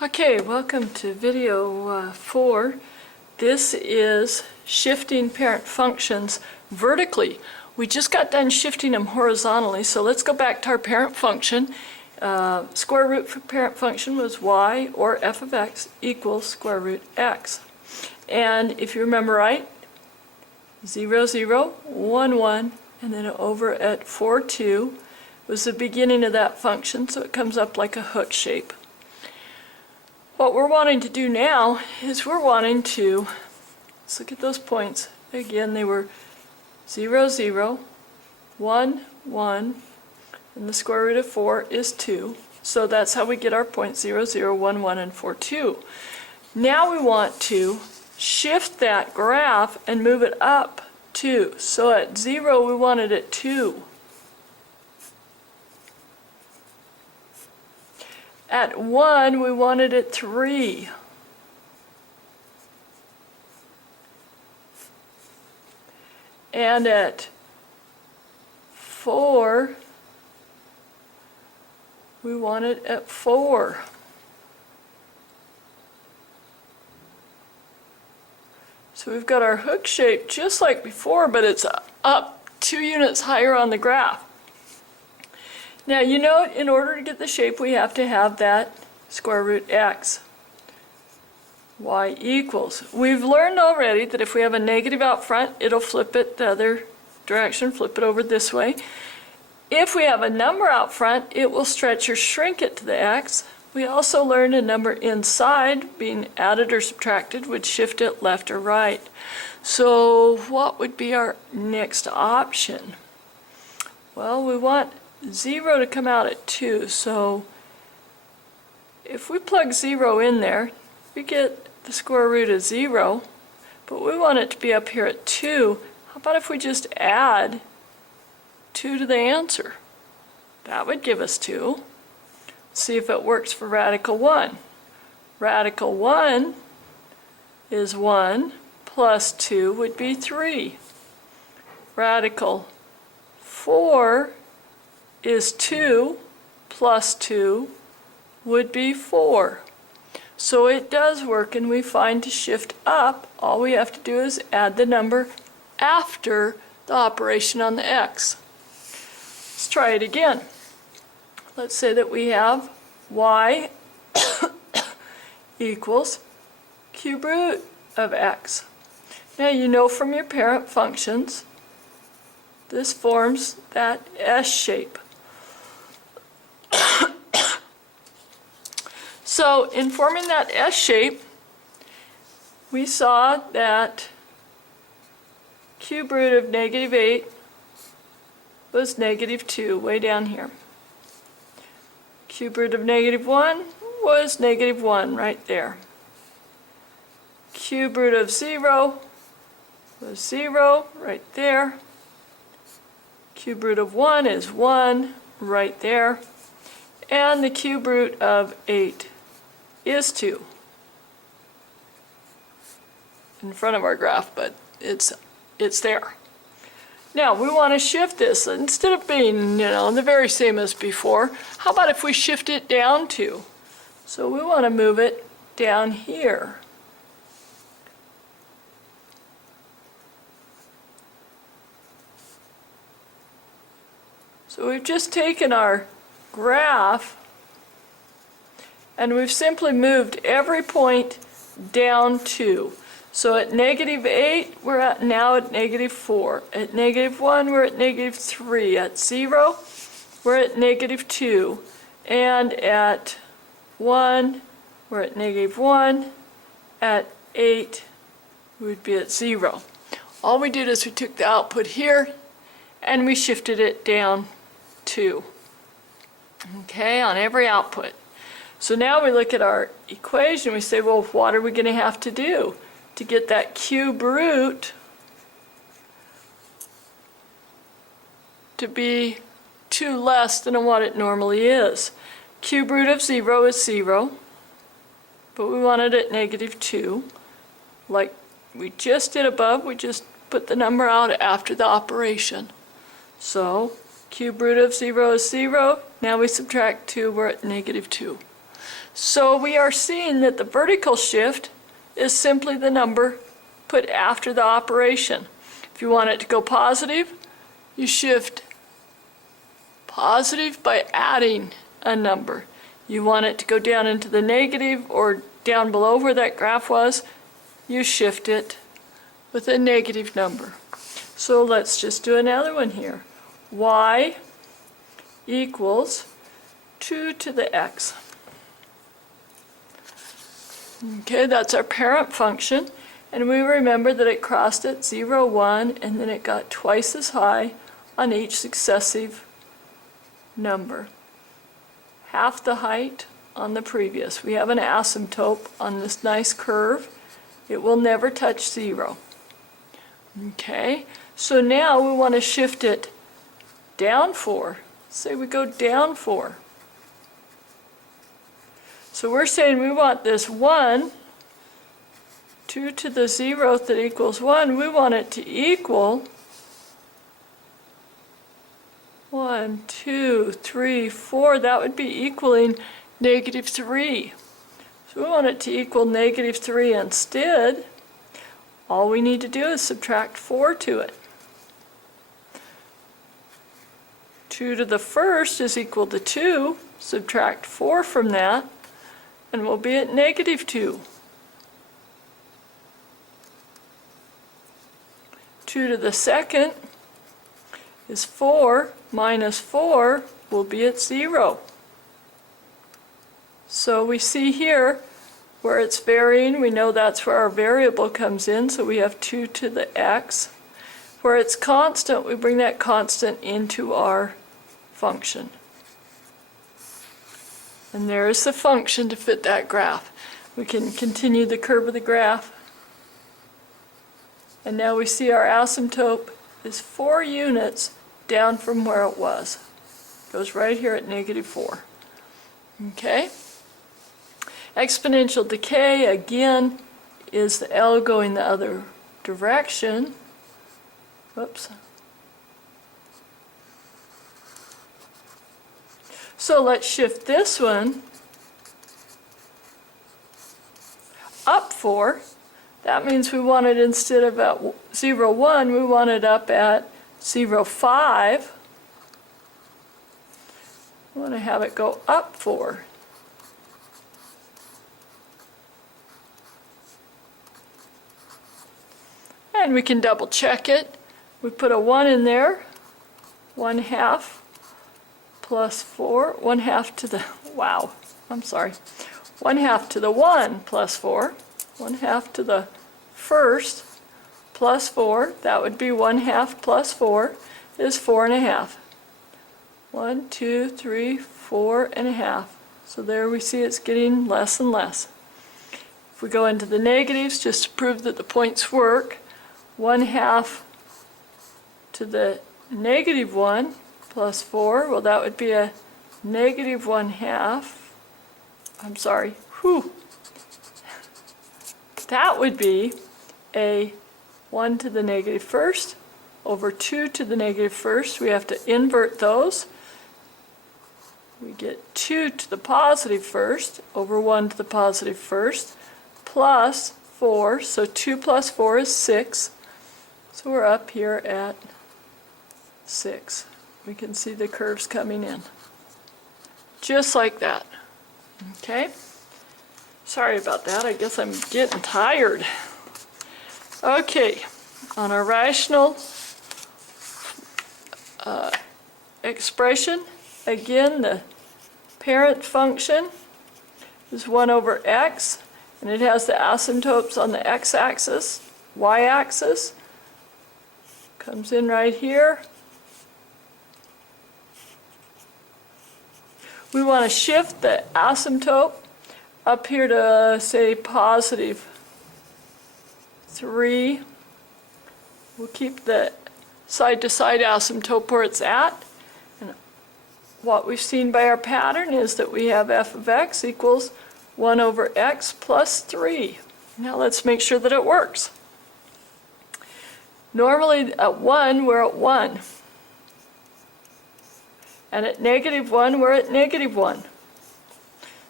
Okay, welcome to video 4. This is shifting parent functions vertically. We just got done shifting them horizontally, so let's go back to our parent function. Square root for parent function was y, or f of x, equals square root x. And if you remember right, 0, 0, 1, 1, and then over at 4, 2 was the beginning of that function, so it comes up like a hook shape. What we're wanting to do now is we're wanting to, let's look at those points. Again, they were 0, 0, 1, 1, and the square root of 4 is 2. So that's how we get our points 0, 0, 1, 1, and 4, 2. Now we want to shift that graph and move it up 2. So at 0 we want it at 2. At 1, we want it at 3. And at 4, we want it at 4. So we've got our hook shape just like before, but it's up 2 units higher on the graph. Now you know, in order to get the shape we have to have that square root x. Y equals. We've learned already that if we have a negative out front, it'll flip it the other direction, flip it over this way. If we have a number out front, it will stretch or shrink it to the x. We also learned a number inside, being added or subtracted, would shift it left or right. So what would be our next option? Well, we want 0 to come out at 2, so if we plug 0 in there, we get the square root of 0, but we want it to be up here at 2. How about if we just add 2 to the answer? That would give us 2. Let's see if it works for radical 1. Radical 1 is 1 plus 2 would be 3. Radical 4 is 2 plus 2 would be 4. So it does work, and we find to shift up, all we have to do is add the number after the operation on the x. Let's try it again. Let's say that we have y equals cube root of x. Now you know from your parent functions, this forms that S shape. So in forming that S shape, we saw that cube root of negative 8 was negative 2, way down here. Cube root of negative 1 was negative 1, right there. Cube root of 0 was 0, right there. Cube root of 1 is 1, right there. And the cube root of 8 is 2. In front of our graph, but it's there. Now we want to shift this. Instead of being, the very same as before, how about if we shift it down 2? So we want to move it down here. So we've just taken our graph and we've simply moved every point down 2. So at negative 8, we're now at negative 4. At negative 1, we're at negative 3. At 0, we're at negative 2. And at 1, we're at negative 1. At 8, we would be at 0. All we did is we took the output here and we shifted it down 2. Okay, on every output. So now we look at our equation, we say, well, what are we going to have to do to get that cube root to be 2 less than what it normally is? Cube root of 0 is 0, but we want it at negative 2. Like we just did above, we just put the number out after the operation. So cube root of 0 is 0. Now we subtract 2, we're at negative 2. So we are seeing that the vertical shift is simply the number put after the operation. If you want it to go positive, you shift positive by adding a number. You want it to go down into the negative or down below where that graph was, you shift it with a negative number. So let's just do another one here. Y equals 2 to the x. Okay, that's our parent function. And we remember that it crossed at 0, 1, and then it got twice as high on each successive number. Half the height on the previous. We have an asymptote on this nice curve. It will never touch 0. Okay, so now we want to shift it down 4. Say we go down 4. So we're saying we want this 1, 2 to the 0th that equals 1, we want it to equal 1, 2, 3, 4. That would be equaling -3. So we want it to equal -3 instead. All we need to do is subtract 4 to it. 2 to the first is equal to 2. Subtract 4 from that, and we'll be at -2. 2 to the second is 4, minus 4 will be at 0. So we see here where it's varying, we know that's where our variable comes in, so we have 2 to the x. Where it's constant, we bring that constant into our function. And there is the function to fit that graph. We can continue the curve of the graph. And now we see our asymptote is 4 units down from where it was. Goes right here at -4. Okay? Exponential decay, again, is the L going the other direction. Whoops. So let's shift this one up 4. That means we want it, instead of at 0, 1, we want it up at 0, 5. We want to have it go up 4. And we can double check it. We put a 1 in there. 1/2 plus 4. 1/2 to the, wow, I'm sorry. 1/2 to the 1 plus 4. 1/2 to the first plus 4. That would be 1/2 plus 4 is 4.5. 1, 2, 3, 4.5. So there we see it's getting less and less. If we go into the negatives, just to prove that the points work, 1/2 to the -1 plus 4, well, that would be a -1/2. I'm sorry, whew. That would be a 1 to the -1st over 2 to the -1st. We have to invert those. We get 2 to the +1st over 1 to the +1st plus 4. So 2 plus 4 is 6. So we're up here at 6. We can see the curves coming in. Just like that. Okay? Sorry about that. I guess I'm getting tired. Okay. On our rational expression, again, the parent function is 1 over x, and it has the asymptotes on the x-axis, y-axis. Comes in right here. We want to shift the asymptote up here to, say, +3. We'll keep the side-to-side asymptote where it's at. And what we've seen by our pattern is that we have f of x equals 1 over x plus 3. Now let's make sure that it works. Normally at 1, we're at 1. And at -1, we're at -1.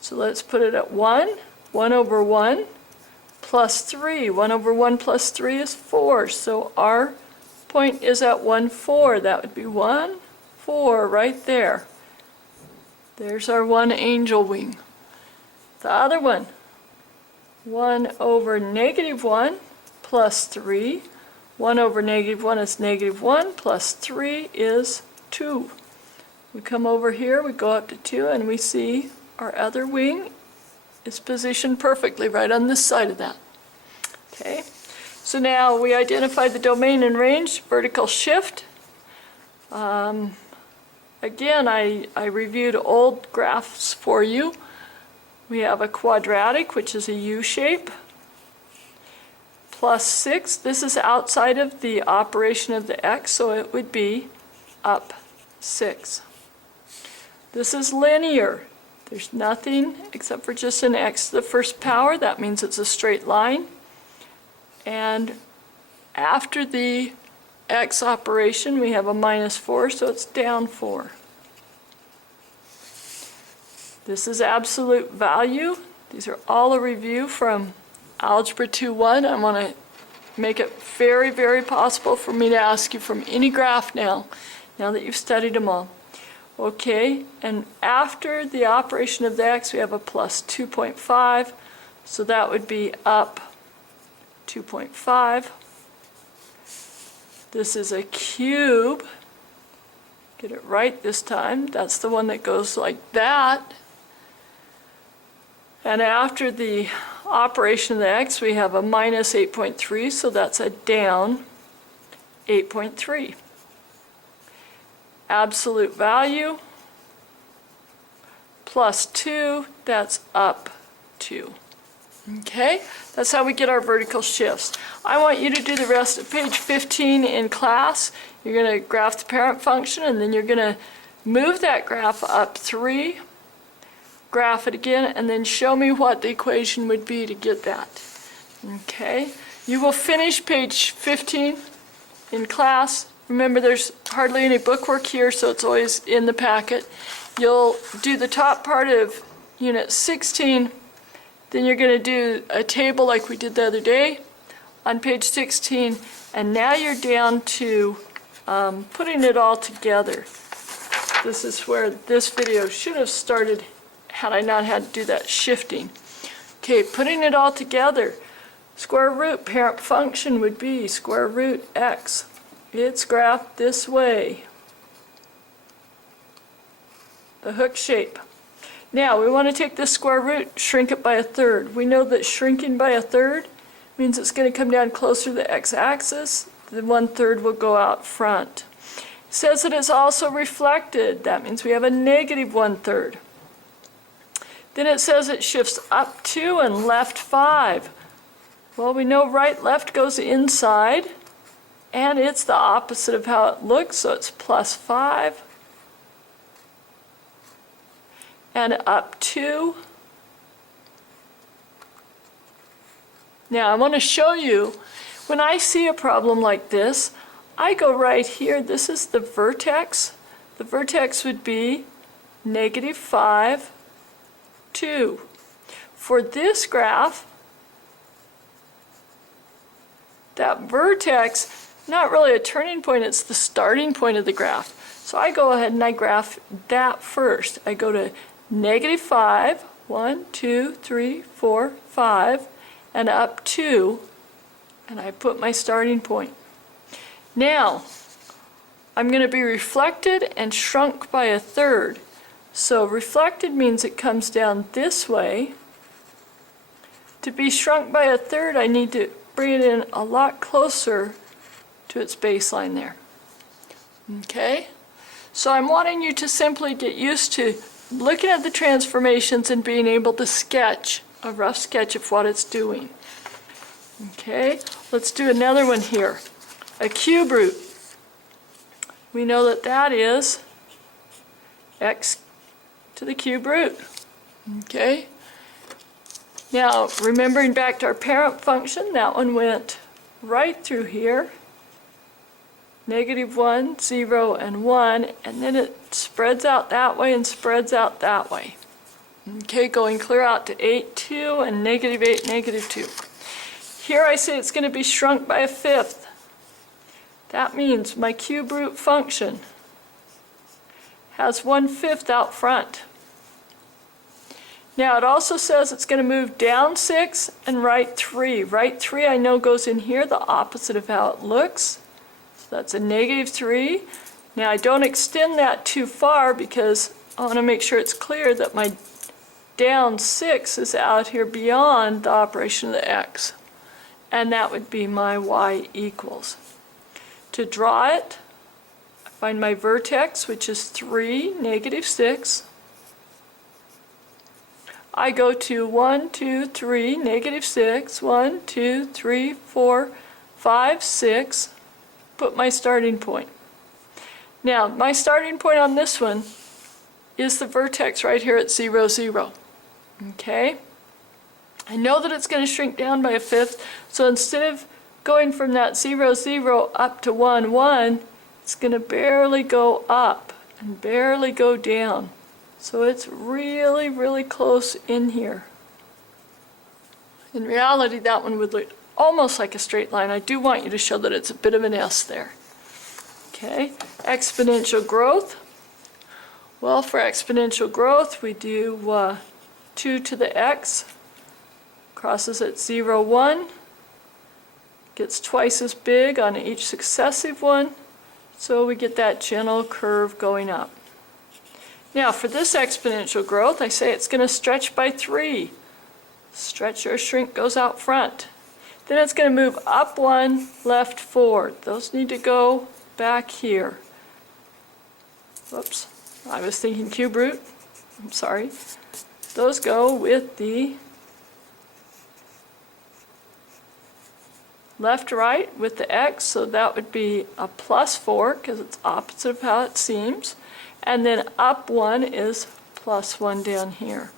So let's put it at 1. 1 over 1 plus 3. 1 over 1 plus 3 is 4. So our point is at 1, 4. That would be 1, 4 right there. There's our one angel wing. The other one, 1 over negative 1 plus 3. 1 over negative 1 is negative 1 plus 3 is 2. We come over here, we go up to 2, and we see our other wing is positioned perfectly right on this side of that. Okay, so now we identified the domain and range, vertical shift. Again, I reviewed old graphs for you. We have a quadratic, which is a U shape, plus 6. This is outside of the operation of the x, so it would be up 6. This is linear. There's nothing except for just an x to the first power. That means it's a straight line. And after the x operation, we have a minus 4, so it's down 4. This is absolute value. These are all a review from Algebra 2.1. I want to make it very, very possible for me to ask you from any graph now that you've studied them all. Okay, and after the operation of the x, we have a plus 2.5, so that would be up 2.5. This is a cube. Get it right this time. That's the one that goes like that. And after the operation of the x, we have a minus 8.3, so that's a down 8.3. Absolute value plus 2, that's up 2. Okay, that's how we get our vertical shifts. I want you to do the rest of page 15 in class. You're going to graph the parent function, and then you're going to move that graph up 3, graph it again, and then show me what the equation would be to get that. Okay, you will finish page 15 in class. Remember, there's hardly any bookwork here, so it's always in the packet. You'll do the top part of Unit 16, then you're going to do a table like we did the other day on page 16, and now you're down to putting it all together. This is where this video should have started had I not had to do that shifting. Okay, putting it all together. Square root parent function would be square root x. It's graphed this way. The hook shape. Now we want to take this square root, shrink it by a third. We know that shrinking by a third means it's going to come down closer to the x-axis. The 1/3 will go out front. It says that it's also reflected. That means we have a negative 1/3. Then it says it shifts up 2 and left 5. Well, we know right, left goes inside, and it's the opposite of how it looks, so it's plus 5. And up 2. Now I want to show you, when I see a problem like this, I go right here. This is the vertex. The vertex would be negative 5, 2. For this graph, that vertex, not really a turning point, it's the starting point of the graph. So I go ahead and I graph that first. I go to negative 5, 1, 2, 3, 4, 5, and up 2, and I put my starting point. Now, I'm going to be reflected and shrunk by a third. So reflected means it comes down this way. To be shrunk by a third, I need to bring it in a lot closer to its baseline there. Okay? So I'm wanting you to simply get used to looking at the transformations and being able to sketch a rough sketch of what it's doing. Okay, let's do another one here. A cube root. We know that that is x to the cube root. Okay. Now, remembering back to our parent function, that one went right through here. Negative 1, 0, and 1, and then it spreads out that way and spreads out that way. Okay, going clear out to 8, 2, and negative 8, negative 2. Here I say it's going to be shrunk by a fifth. That means my cube root function has 1/5 out front. Now it also says it's going to move down 6 and right 3. Right 3 I know goes in here, the opposite of how it looks. So that's a negative 3. Now I don't extend that too far because I want to make sure it's clear that my down 6 is out here beyond the operation of the x. And that would be my y equals. To draw it, I find my vertex, which is 3, negative 6. I go to 1, 2, 3, negative 6, 1, 2, 3, 4, 5, 6, put my starting point. Now, my starting point on this one is the vertex right here at 0, 0. Okay? I know that it's going to shrink down by a fifth, so instead of going from that 0, 0 up to 1, 1, it's going to barely go up and barely go down. So it's really, really close in here. In reality, that one would look almost like a straight line. I do want you to show that it's a bit of an S there. Okay, exponential growth. Well, for exponential growth, we do 2 to the x, crosses at 0, 1, gets twice as big on each successive one, so we get that gentle curve going up. Now for this exponential growth, I say it's going to stretch by 3. Stretch or shrink goes out front. Then it's going to move up 1, left 4. Those need to go back here. Whoops, I was thinking cube root. I'm sorry. Those go with the left right with the x, so that would be a plus 4 because it's opposite of how it seems. And then up 1 is plus 1 down here.